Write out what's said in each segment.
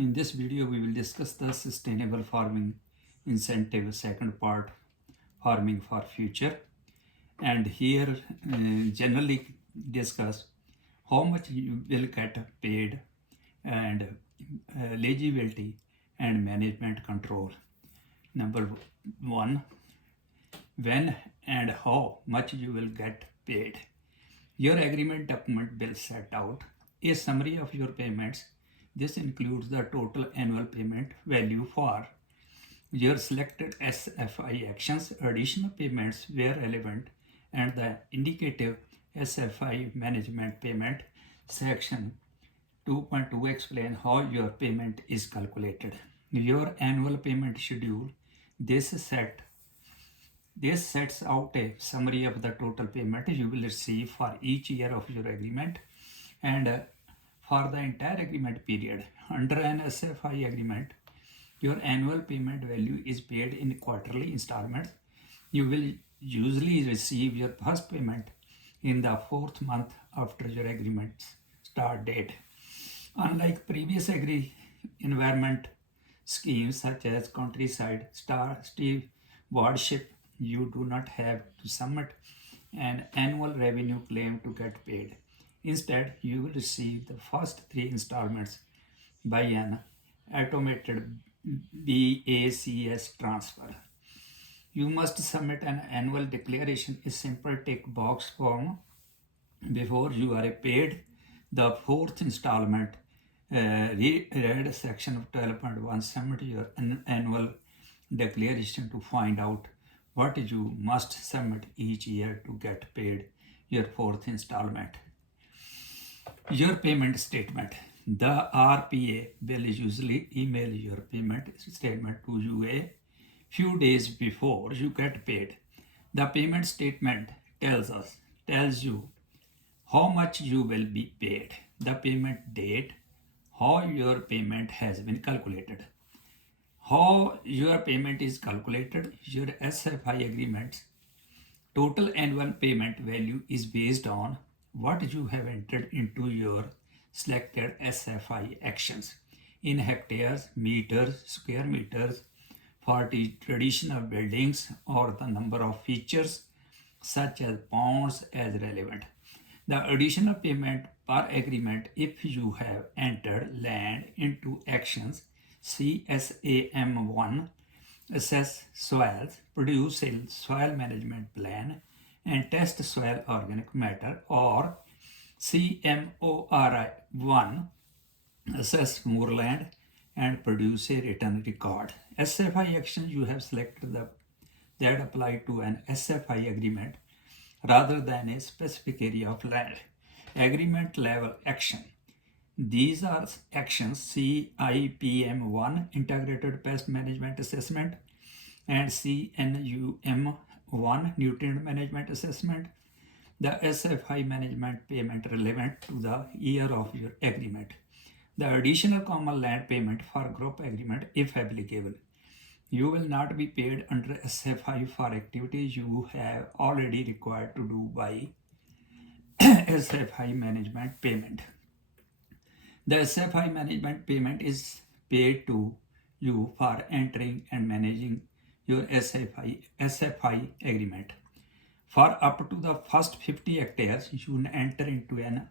In this video, we will discuss the sustainable farming incentive, second part, farming for future. And here, generally discuss how much you will get paid and eligibility and management control. Number one, when and how much you will get paid. Your agreement document will set out a summary of your payments. This includes the total annual payment value for your selected SFI actions, additional payments where relevant, and the indicative SFI management payment. Section 2.2 explain how your payment is calculated. Your annual payment schedule. This sets out a summary of the total payment you will receive for each year of your agreement and for the entire agreement period. Under an SFI agreement, your annual payment value is paid in quarterly installments. You will usually receive your first payment in the fourth month after your agreement's start date. Unlike previous environment schemes such as countryside, stewardship, you do not have to submit an annual revenue claim to get paid. Instead, you will receive the first three installments by an automated BACS transfer. You must submit an annual declaration, a simple tick box form before you are paid. The fourth installment, read section of 12.1, submit your annual declaration to find out what you must submit each year to get paid your fourth installment. Your payment statement. The RPA will usually email your payment statement to you a few days before you get paid. The payment statement tells you how much you will be paid, the payment date, how your payment has been calculated. How your payment is calculated. Your SFI agreements total annual payment value is based on what you have entered into your selected SFI actions in hectares, meters, square meters, for the traditional buildings, or the number of features such as pounds as relevant. The additional payment per agreement if you have entered land into actions CSAM1, assess soils, produce a soil management plan, and test soil organic matter, or CMORI1, assess moorland and produce a written record. SFI actions you have selected that apply to an SFI agreement rather than a specific area of land. Agreement level action. These are actions CIPM1, Integrated Pest Management Assessment, and CNUM1, Nutrient Management Assessment. The SFI management payment relevant to the year of your agreement. The additional common land payment for group agreement if applicable. You will not be paid under SFI for activities you have already required to do by SFI management payment. The SFI management payment is paid to you for entering and managing your SFI agreement. For up to the first 50 hectares you enter into an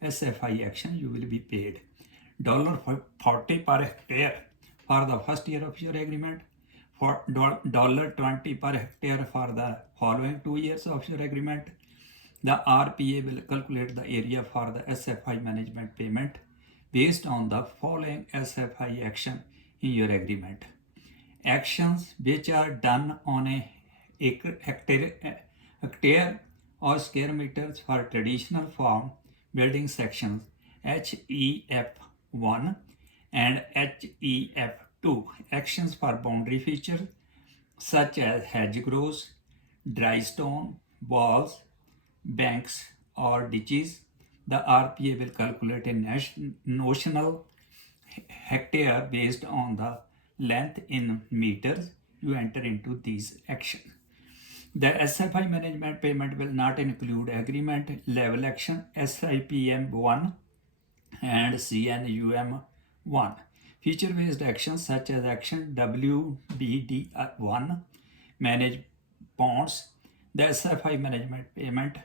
SFI action, you will be paid $40 per hectare for the first year of your agreement, for $20 per hectare for the following 2 years of your agreement. The RPA will calculate the area for the SFI management payment based on the following SFI action in your agreement. Actions which are done on a hectare or square meters for traditional farm building sections HEF1 and HEF2. Actions for boundary features such as hedgerows, dry stone, walls, banks, or ditches. The RPA will calculate a notional hectare based on the length in meters you enter into these actions. The SFI management payment will not include agreement level action SIPM1 and CNUM1. Feature-based actions such as action WBD1 manage bonds. The SFI management payment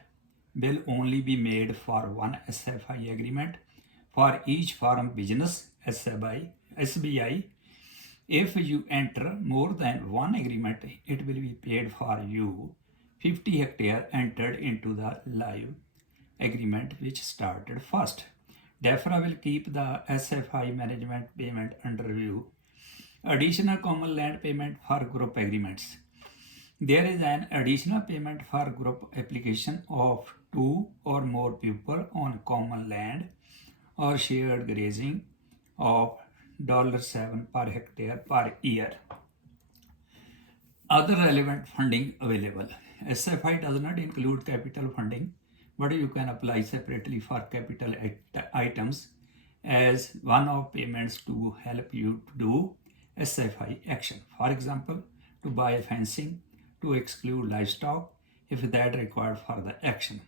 will only be made for one SFI agreement for each foreign business SBI. If you enter more than one agreement, it will be paid for you 50 hectare entered into the live agreement which started first. DEFRA will keep the SFI management payment under review. Additional common land payment for group agreements. There is an additional payment for group application of 2 or more people on common land or shared grazing of $7 per hectare per year. Other relevant funding available. SFI does not include capital funding, but you can apply separately for capital items as one-off payments to help you to do SFI action. For example, to buy fencing, to exclude livestock if that required for the action.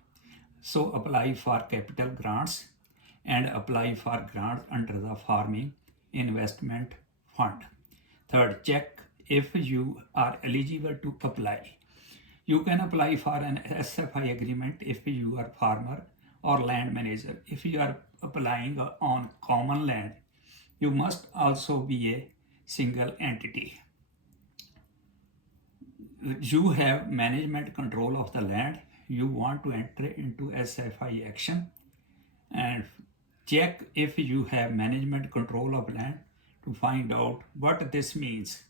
So apply for capital grants and apply for grants under the farming investment fund. Third, check if you are eligible to apply. You can apply for an SFI agreement if you are farmer or land manager. If you are applying on common land, you must also be a single entity. You have management control of the land. You want to enter into SFI action, and check if you have management control of land to find out what this means.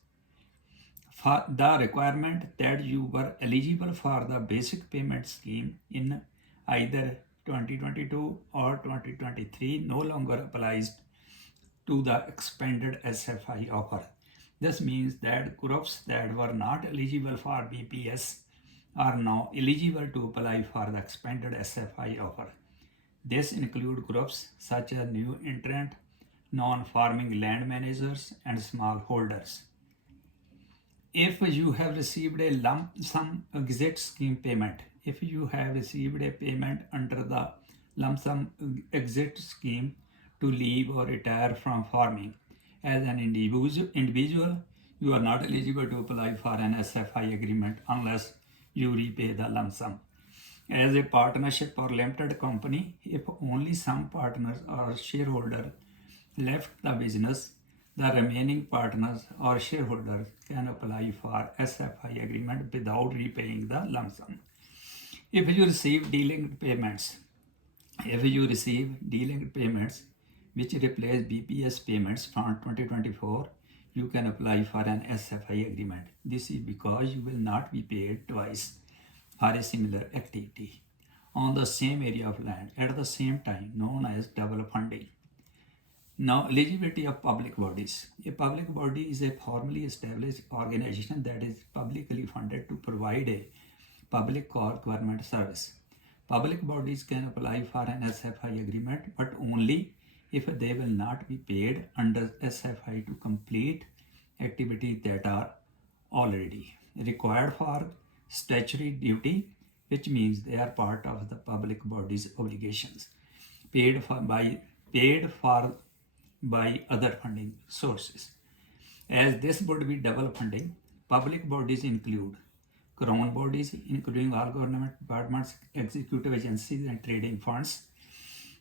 For the requirement that you were eligible for the basic payment scheme in either 2022 or 2023 no longer applies to the expanded SFI offer. This means that groups that were not eligible for BPS are now eligible to apply for the expanded SFI offer. This includes groups such as new entrant, non-farming land managers, and small holders. If you have received a lump sum exit scheme payment, if you have received a payment under the lump sum exit scheme to leave or retire from farming as an individual, you are not eligible to apply for an SFI agreement unless you repay the lump sum. As a partnership or limited company, if only some partners or shareholders left the business, the remaining partners or shareholders can apply for SFI agreement without repaying the lump sum. If you receive delinked payments, which replace BPS payments from 2024, you can apply for an SFI agreement. This is because you will not be paid twice for a similar activity on the same area of land at the same time, known as double funding. Now, eligibility of public bodies. A public body is a formally established organization that is publicly funded to provide a public or government service. Public bodies can apply for an SFI agreement, but only if they will not be paid under SFI to complete activities that are already required for statutory duty, which means they are part of the public body's obligations, paid for by other funding sources. As this would be double funding, public bodies include crown bodies, including all government departments, executive agencies, and trading funds,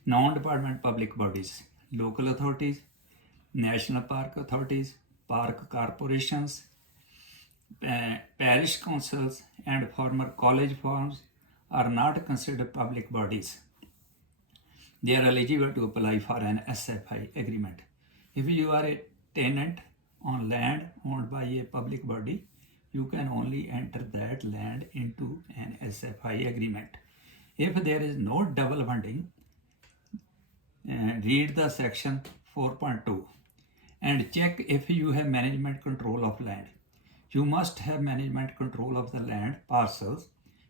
non-department public bodies, local authorities, national park authorities, park corporations, parish councils, and former college farms are not considered public bodies. They are eligible to apply for an SFI agreement. If you are a tenant on land owned by a public body, you can only enter that land into an SFI agreement. If there is no double funding, read the section 4.2 and check if you have management control of land. You must have management control of the land parcels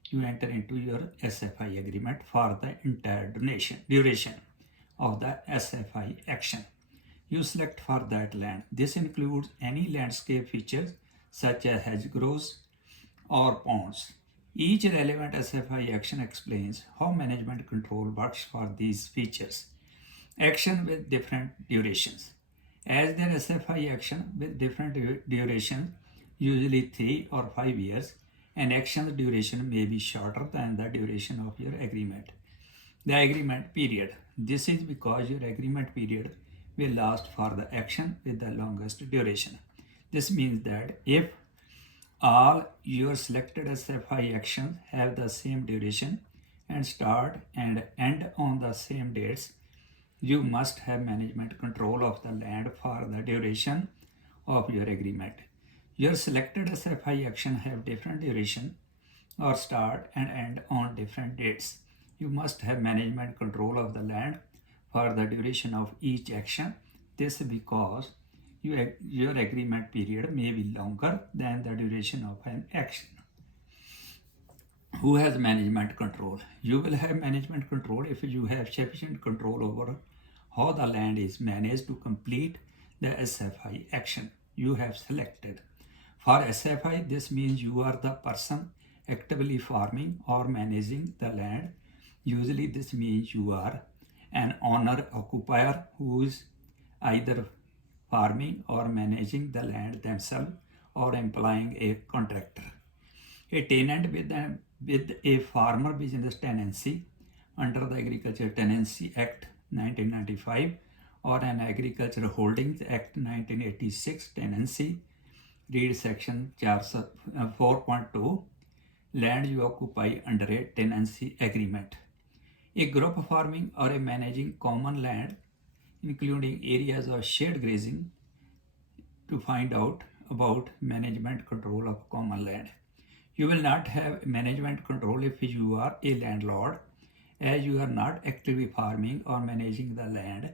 you enter into your SFI agreement for the entire duration of the SFI action you select for that land. This includes any landscape features such as hedgerows or ponds. Each relevant SFI action explains how management control works for these features. Action with different durations. as their SFI action with different durations, usually 3 or 5 years, and action's duration may be shorter than the duration of your agreement. The agreement period. This is because your agreement period will last for the action with the longest duration. This means that if all your selected SFI actions have the same duration and start and end on the same dates, you must have management control of the land for the duration of your agreement. Your selected SFI action have different duration or start and end on different dates. You must have management control of the land for the duration of each action. This because your agreement period may be longer than the duration of an action. Who has management control? You will have management control if you have sufficient control over how the land is managed to complete the SFI action you have selected. For SFI, this means you are the person actively farming or managing the land. Usually, this means you are an owner occupier who is either farming or managing the land themselves or employing a contractor. A tenant with a farmer business tenancy under the Agriculture Tenancy Act 1995 or an Agriculture Holdings Act 1986 tenancy, read section 4.2, land you occupy under a tenancy agreement. A group farming or a managing common land, including areas of shared grazing, to find out about management control of common land. You will not have management control if you are a landlord, as you are not actively farming or managing the land.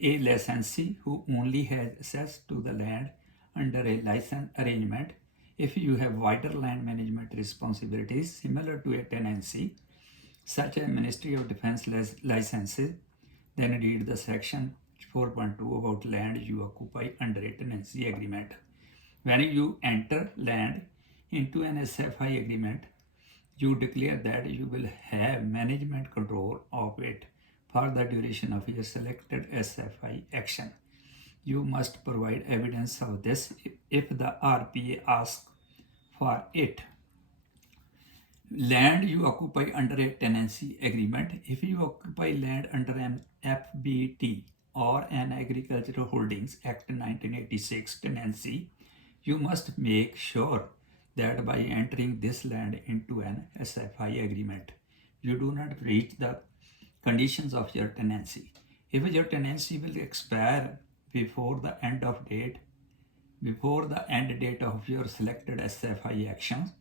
A licensee who only has access to the land under a license arrangement. If you have wider land management responsibilities similar to a tenancy, such as Ministry of Defense licenses, then read the section 4.2 about land you occupy under a tenancy agreement. When you enter land into an SFI agreement, you declare that you will have management control of it for the duration of your selected SFI action. You must provide evidence of this if the RPA asks for it. Land you occupy under a tenancy agreement. If you occupy land under an FBT or an Agricultural Holdings Act 1986 tenancy, you must make sure that by entering this land into an SFI agreement, you do not breach the conditions of your tenancy. If your tenancy will expire before the end date of your selected SFI actions,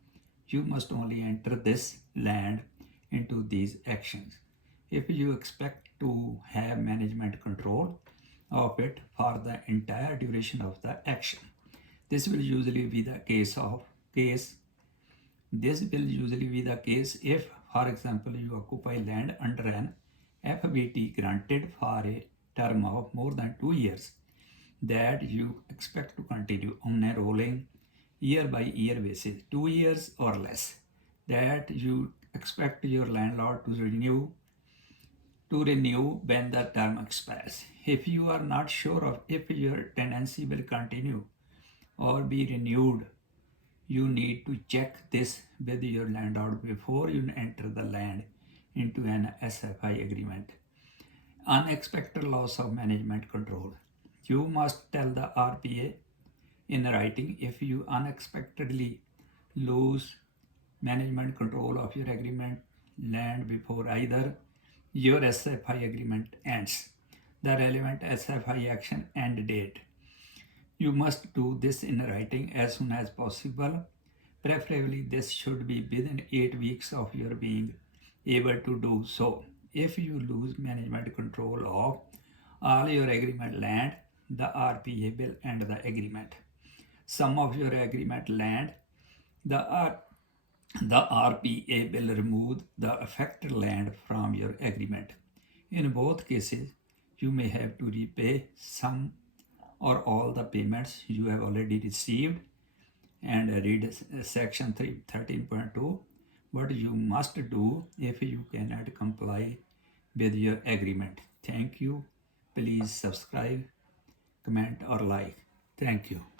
you must only enter this land into these actions. If you expect to have management control of it for the entire duration of the action, this will usually be the case if, for example, you occupy land under an FBT granted for a term of more than 2 years that you expect to continue on a rolling year by year basis, 2 years or less, that you expect your landlord to renew when the term expires. If you are not sure of if your tenancy will continue or be renewed, you need to check this with your landlord before you enter the land into an SFI agreement. Unexpected loss of management control. You must tell the RPA in writing if you unexpectedly lose management control of your agreement land before either your SFI agreement ends, the relevant SFI action end date. You must do this in writing as soon as possible. Preferably, this should be within 8 weeks of your being able to do so. If you lose management control of all your agreement land, the RPA will end the agreement. Some of your agreement land, the RPA will remove the affected land from your agreement. In both cases, you may have to repay some or all the payments you have already received, and read section 13.2 what you must do if you cannot comply with your agreement. Thank you. Please subscribe, comment or like. Thank you.